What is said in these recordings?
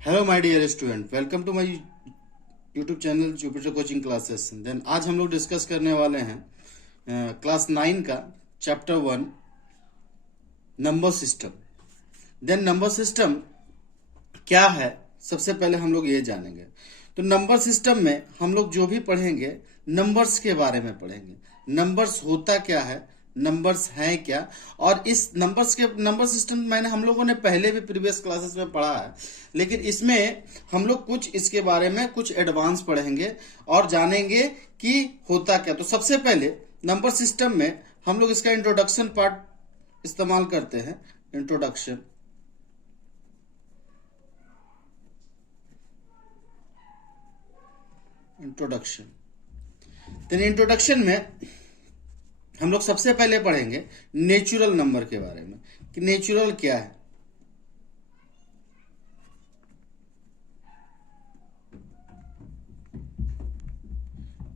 Hello my dear student, welcome to my YouTube channel Jupiter coaching classes. Then आज हम लोग discuss करने वाले हैं क्लास 9 का chapter 1 number system. Then number system क्या है, सबसे पहले हम लोग ये जानेंगे। तो नंबर सिस्टम में हम लोग जो भी पढ़ेंगे नंबर्स के बारे में पढ़ेंगे। नंबर्स होता क्या है, नंबर्स हैं क्या, और इस नंबर सिस्टम मैंने हम लोगों ने पहले भी प्रीवियस क्लासेस में पढ़ा है, लेकिन इसमें हम लोग कुछ इसके बारे में कुछ एडवांस पढ़ेंगे और जानेंगे कि होता क्या। तो सबसे पहले नंबर सिस्टम में हम लोग इसका इंट्रोडक्शन पार्ट इस्तेमाल करते हैं। इंट्रोडक्शन इंट्रोडक्शन में हम लोग सबसे पहले पढ़ेंगे नेचुरल नंबर के बारे में कि नेचुरल क्या है।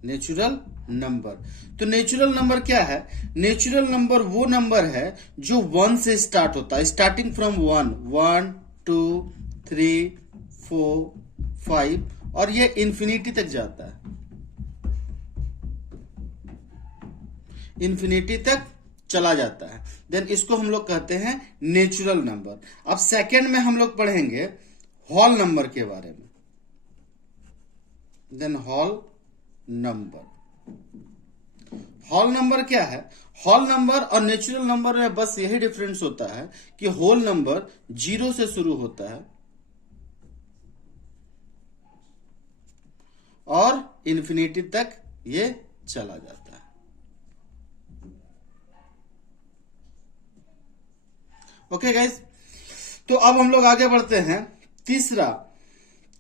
नेचुरल नंबर, तो नेचुरल नंबर क्या है? नेचुरल नंबर वो नंबर है जो 1 से स्टार्ट होता है, स्टार्टिंग फ्रॉम 1, 2, 3, 4, 5 और ये इंफिनिटी तक जाता है। इंफिनिटी तक चला जाता है। देन इसको हम लोग कहते हैं नेचुरल नंबर। अब सेकंड में हम लोग पढ़ेंगे होल नंबर के बारे में। देन होल नंबर क्या है? होल नंबर और नेचुरल नंबर में बस यही डिफरेंस होता है कि होल नंबर 0 से शुरू होता है और इंफिनिटी तक ये चला जाता है। ओके गाइस, तो अब हम लोग आगे बढ़ते हैं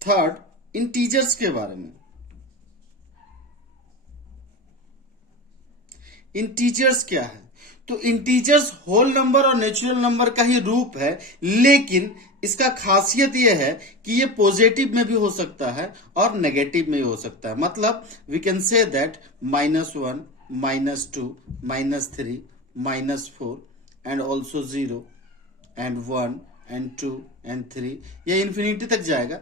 थर्ड इंटीजर्स के बारे में। इंटीजर्स क्या है? तो इंटीजर्स होल नंबर और नेचुरल नंबर का ही रूप है, लेकिन इसका खासियत यह है कि ये पॉजिटिव में भी हो सकता है और नेगेटिव में भी हो सकता है। मतलब we can say that -1, -2, -3, -4 and also 0 and 1 and 2 and 3, ये इंफिनिटी तक जाएगा।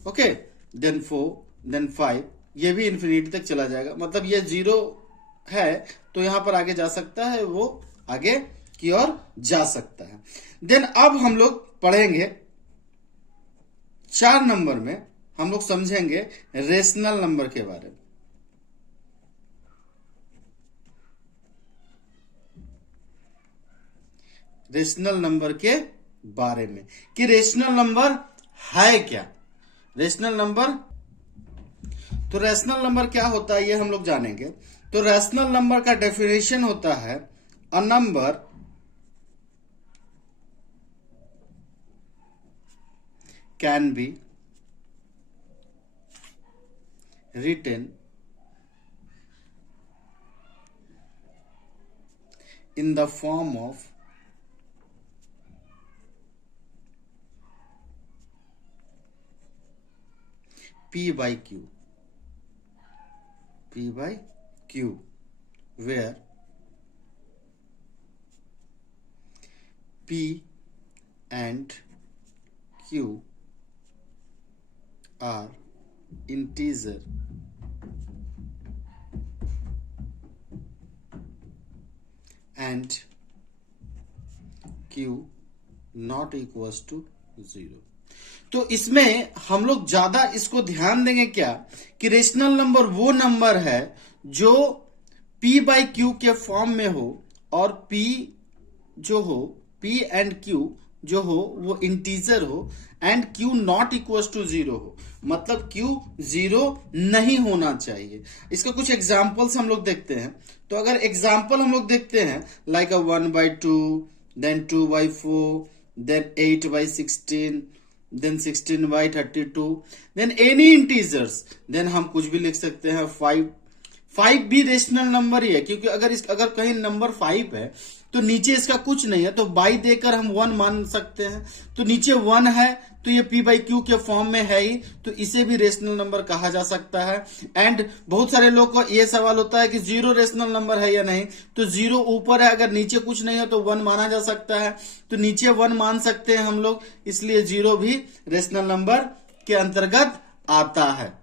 ओके, देन 4, देन 5, ये भी इंफिनिटी तक चला जाएगा। मतलब ये 0 है तो यहां पर आगे जा सकता है, वो आगे की ओर जा सकता है। देन अब हम लोग पढ़ेंगे 4 नंबर में हम लोग समझेंगे रेशनल नंबर के बारे में। रेशनल नंबर के बारे में कि रेशनल नंबर है क्या। रेशनल नंबर, तो रेशनल नंबर क्या होता है ये हम लोग जानेंगे। तो रेशनल नंबर का डेफिनेशन होता है a number can be written in the form of P by Q, where P and Q are integer and Q not equals to 0। तो इसमें हम लोग ज्यादा इसको ध्यान देंगे क्या कि रेशनल नंबर वो नंबर है जो P बाई Q के फॉर्म में हो और P जो हो, P एंड Q जो हो वो इंटीजर हो and Q not equal to 0 हो। मतलब Q 0 नहीं होना चाहिए। इसका कुछ एग्जाम्पल्स हम लोग देखते हैं। तो अगर एग्जाम्पल हम लोग देखते हैं like 1/2, then 2/4, then 8/16, then 16/32, then any integers, then हम कुछ भी लिख सकते हैं। 5 भी रेशनल नंबर ही है, क्योंकि अगर कहीं नंबर 5 है तो नीचे इसका कुछ नहीं है, तो बाई देकर हम 1 मान सकते हैं। तो नीचे 1 है तो ये p बाई क्यू के फॉर्म में है ही, तो इसे भी रेशनल नंबर कहा जा सकता है। एंड बहुत सारे लोग को ये सवाल होता है कि 0 रेशनल नंबर है या नहीं, तो 0 ऊपर है, अगर नीचे कुछ नहीं है तो 1 माना जा सकता है, तो नीचे 1 मान सकते हैं हम लोग, इसलिए 0 भी रेशनल नंबर के अंतर्गत आता है।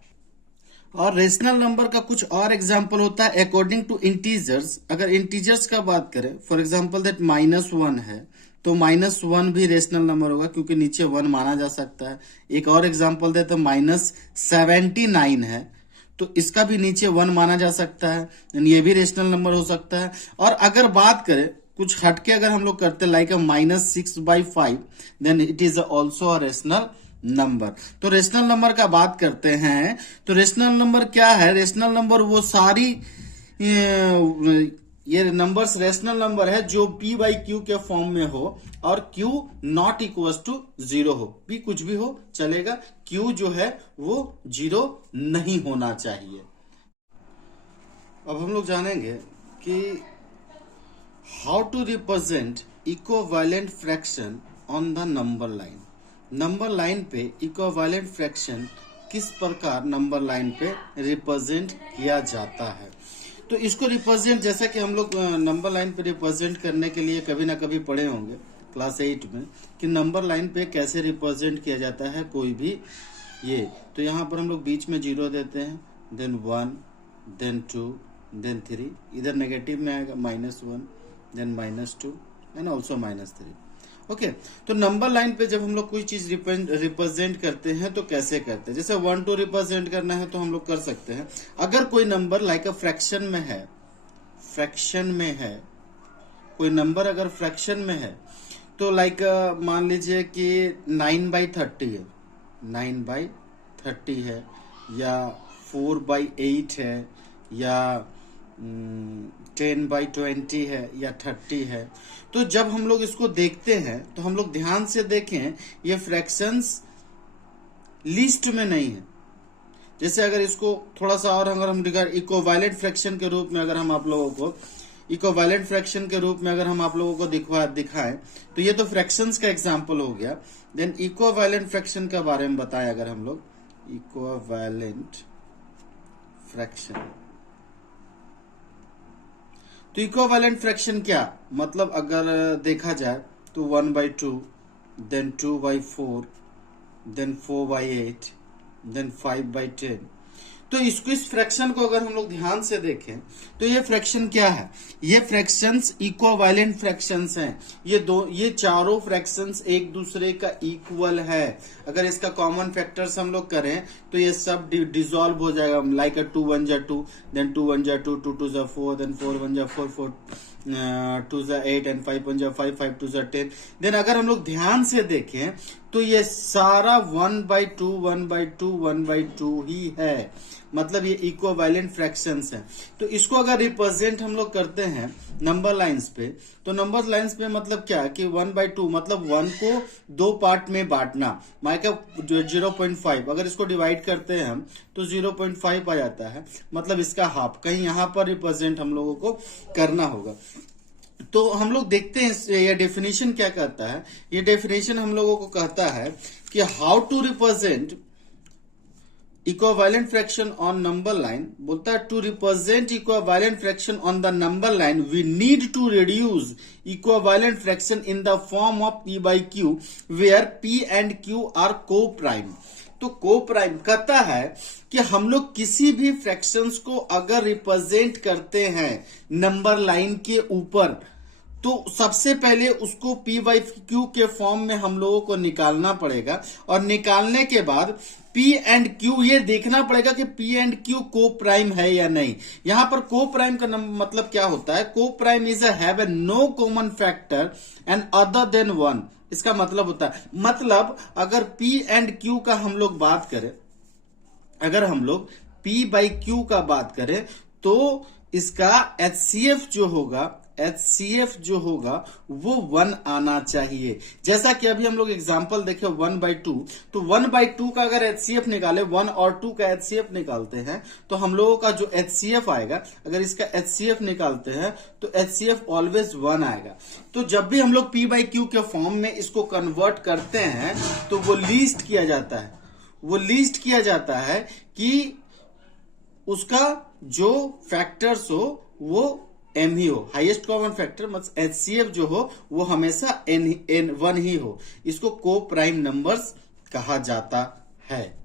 और रेशनल नंबर का कुछ और एग्जाम्पल होता है अकॉर्डिंग टू इंटीजर्स। अगर इंटीजर्स का बात करें, फॉर एग्जाम्पल दैट -1 है, तो -1 भी रेशनल नंबर होगा क्योंकि नीचे 1 माना जा सकता है। एक और एग्जाम्पल दे तो -79 है, तो इसका भी नीचे 1 माना जा सकता है, ये भी रेशनल नंबर हो सकता है। और अगर बात करें कुछ हटके, अगर हम लोग करते like -6/5, then it is also a rational number. तो रेशनल नंबर का बात करते हैं, तो रेशनल नंबर क्या है? रेशनल नंबर वो सारी ये नंबर्स रेशनल नंबर है जो p बाई क्यू के फॉर्म में हो और q नॉट इक्वल टू 0 हो। p कुछ भी हो चलेगा, q जो है वो 0 नहीं होना चाहिए। अब हम लोग जानेंगे कि how to represent equivalent fraction on the number line. Number line पे इक्विवेलेंट फ्रैक्शन किस प्रकार नंबर लाइन पे रिप्रेजेंट किया जाता है? तो इसको रिप्रेजेंट, जैसे कि हम लोग नंबर लाइन पे रिप्रेजेंट करने के लिए कभी ना कभी पढ़े होंगे क्लास 8 में कि नंबर लाइन पे कैसे रिप्रेजेंट किया जाता है कोई भी ये। तो यहाँ पर हम लोग बीच में 0 देते हैं, देन 1, देन 2, देन 3, इधर नेगेटिव में आएगा -1, देन -2 एंड ऑल्सो -3। ओके, तो नंबर लाइन पे जब हम लोग कोई चीज रिप्रेजेंट करते हैं तो कैसे करते हैं? जैसे 1 2 रिप्रेजेंट करना है तो हम लोग कर सकते हैं। अगर कोई नंबर लाइक अ फ्रैक्शन में है, कोई नंबर अगर फ्रैक्शन में है, तो लाइक मान लीजिए कि 9/30 है, 9/30 है, या 4/8 है, या 10/20 है, या 30 है। तो जब हम लोग इसको देखते हैं तो हम लोग ध्यान से देखें, ये फ्रैक्शंस लिस्ट में नहीं है। जैसे अगर इसको थोड़ा सा और अगर हम इक्विवेलेंट फ्रैक्शन के रूप में अगर हम आप लोगों को दिखाएं, तो ये तो फ्रैक्शंस का एग्जांपल हो गया। देन इक्विवेलेंट फ्रैक्शन के बारे में बताएं अगर हम लोग, इक्विवेलेंट फ्रैक्शन। तो इक्विवेलेंट फ्रैक्शन क्या मतलब? अगर देखा जाए तो 1/2, देन 2/4, देन 4/8, देन 5/10। तो इस फ्रैक्शन को अगर हम लोग ध्यान से देखें तो ये फ्रैक्शन क्या है? ये फ्रैक्शंस इक्विवेलेंट फ्रैक्शंस हैं। ये चारों फ्रैक्शंस एक दूसरे का इक्वल है। अगर इसका कॉमन फैक्टर्स हम लोग करें तो ये सब डिसॉल्व हो जाएगा, लाइक 2 1 जा 2, देन 2 1 जा 2, 2 2 जा 4, देन 4 1 जा 4, 4 2 जा 8 एंड 5 1 जा 5, 5 2 जा 10। देन अगर हम लोग ध्यान से देखें तो ये सारा 1/2 1/2 1/2 ही है, मतलब ये इक्विवेलेंट फ्रैक्शंस हैं। तो इसको अगर रिप्रेजेंट हम लोग करते हैं नंबर लाइंस पे, तो नंबर लाइंस पे मतलब क्या कि 1/2 मतलब 1 को 2 पार्ट में बांटना, माइका 0.5। अगर इसको डिवाइड करते हैं हम तो 0.5 आ जाता है, मतलब इसका हाफ। कहीं यहां पर रिप्रेजेंट हम लोगों को करना होगा। तो हम लोग देखते हैं ये डेफिनेशन क्या कहता है। ये डेफिनेशन हम लोगों को कहता है कि how to represent equivalent fraction on number line. बोलता है to represent equivalent fraction on the number line we need to reduce equivalent fraction in the form of p/q where p and q are coprime. तो को prime कहता है कि हम लोग किसी भी फ्रैक्शंस को अगर रिप्रेजेंट करते हैं नंबर लाइन के ऊपर, तो सबसे पहले उसको p/q के फॉर्म में हम लोगों को निकालना पड़ेगा, और निकालने के बाद p एंड q ये देखना पड़ेगा कि p एंड q को प्राइम है या नहीं। यहां पर को प्राइम का मतलब क्या होता है? Coprime is have a no common factor and other than 1। इसका मतलब होता है, मतलब अगर p एंड q का हम लोग बात करें, अगर हम लोग p/q का बात करें तो इसका HCF जो होगा HCF जो होगा वो 1 आना चाहिए। जैसा कि अभी हम लोग एग्जांपल देखे 1/2, तो 1/2 का अगर HCF निकाले, 1 और 2 का HCF निकालते हैं तो हम लोगों का जो HCF आएगा, अगर इसका HCF निकालते हैं तो HCF ऑलवेज 1 आएगा। तो जब भी हम लोग P/Q के फॉर्म में इसको कन्वर्ट करते हैं तो वो लीस्ट किया जाता है कि उसका जो फैक्टर्स हो वो m ही हो, हाईएस्ट कॉमन फैक्टर मतलब HCF जो हो वो हमेशा n 1 ही हो। इसको को प्राइम नंबर्स कहा जाता है।